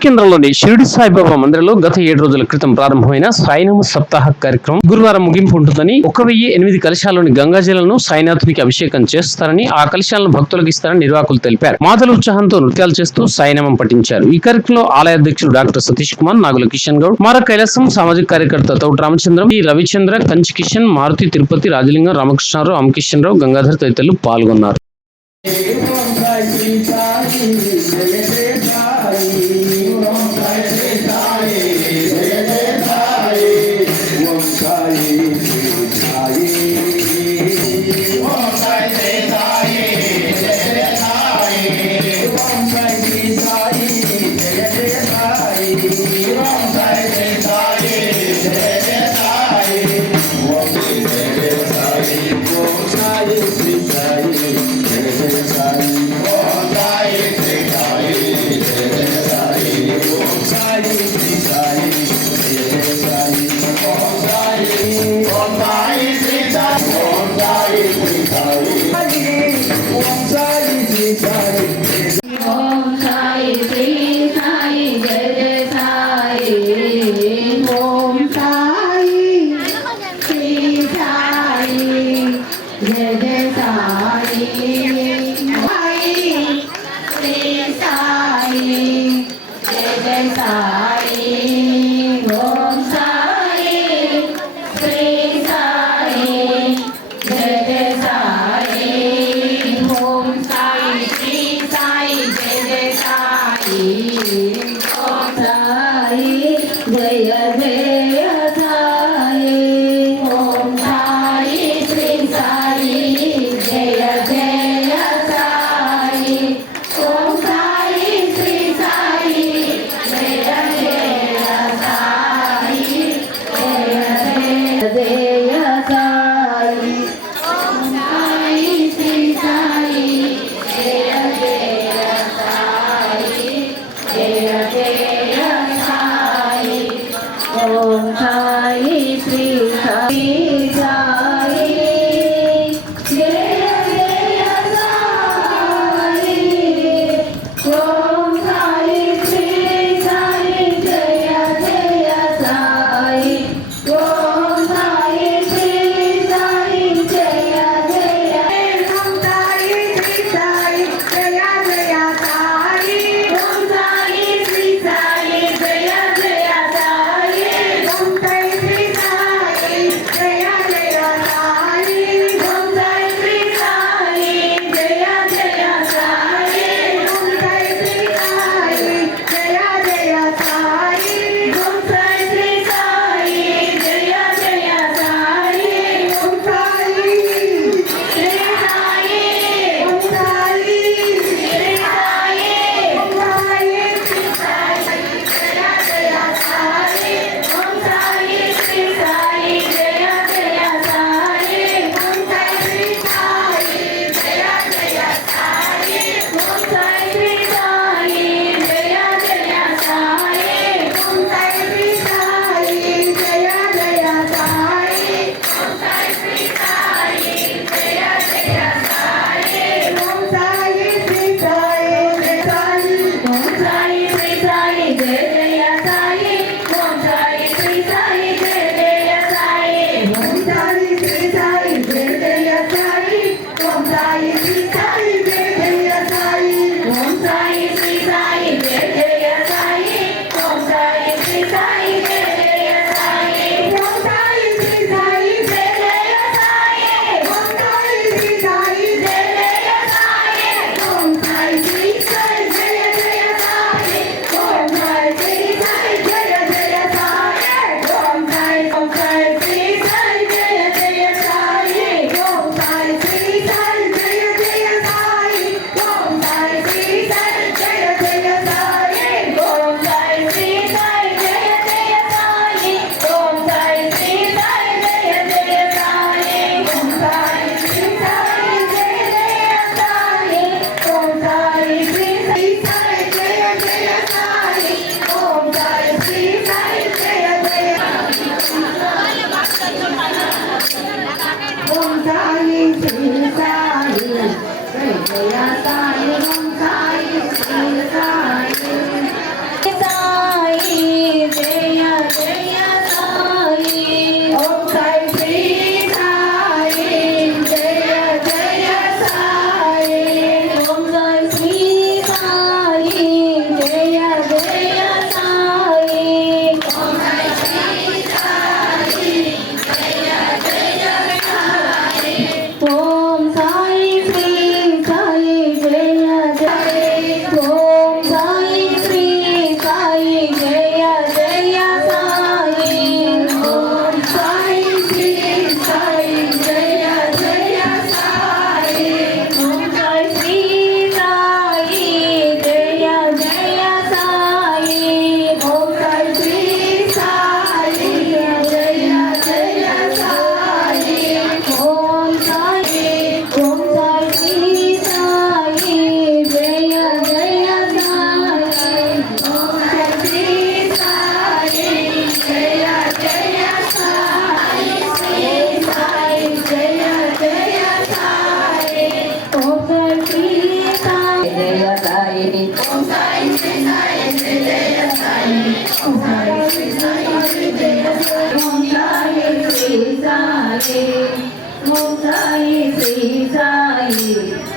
కేంద్రంలోని షిరిడి సాయిబాబా మందిరంలో గత 7 రోజుల క్రితం ప్రారంభమైన సాయినామ సప్తాహ కార్యక్రమం గురువారం ముగింపు ఉంటుందని, 1008 కలశాల్లోని గంగాజలను సాయినాథునికి అభిషేకం చేస్తారని, ఆ కలశాలను భక్తులకు ఇస్తారని నిర్వాహకులు తెలిపారు. మాతలు ఉత్సాహంతో నృత్యాలు చేస్తూ సాయినామం పఠించారు. ఈ కార్యక్రమంలో ఆలయ అధ్యక్షుడు డాక్టర్ సతీష్ కుమార్, నాగుల కిషన్ గౌడ్, మార కైలాసం సామాజిక కార్యకర్త తౌట్ రామచంద్రం, టి రవిచంద్ర, కంచి కిషన్, మారుతి, తిరుపతి, రాజలింగం, రామకృష్ణారావు, రామకిషన్ రావు, గంగాధర్ తదితరులు పాల్గొన్నారు.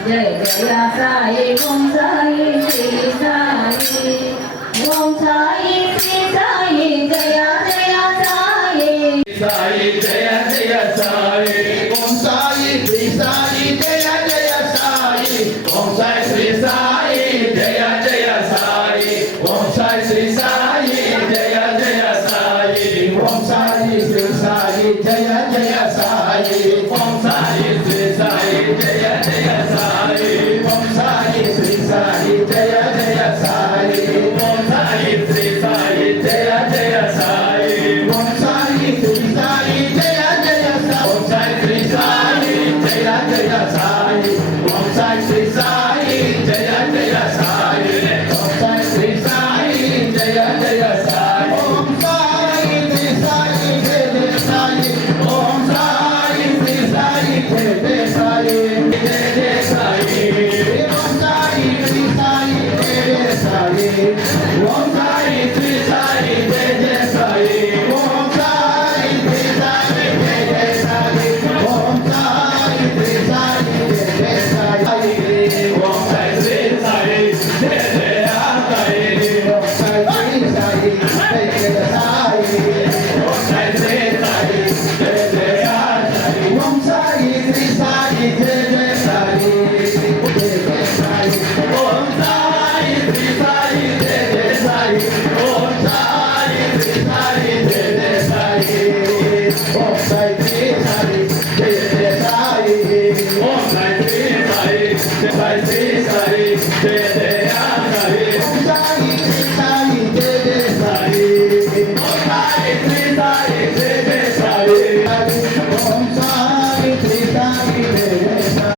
జయ జయ సాయి ఓం సాయి శ్రీ సాయి ఓం సాయి శ్రీ సాయి జయ జయ సాయి సాయి జయ జయ సాయి ఓం సాయి శ్రీ సాయి జయ జయ సాయి ఓం సాయి శ్రీ సాయి జయ జయ సాయి ఓం సాయి శ్రీ సాయి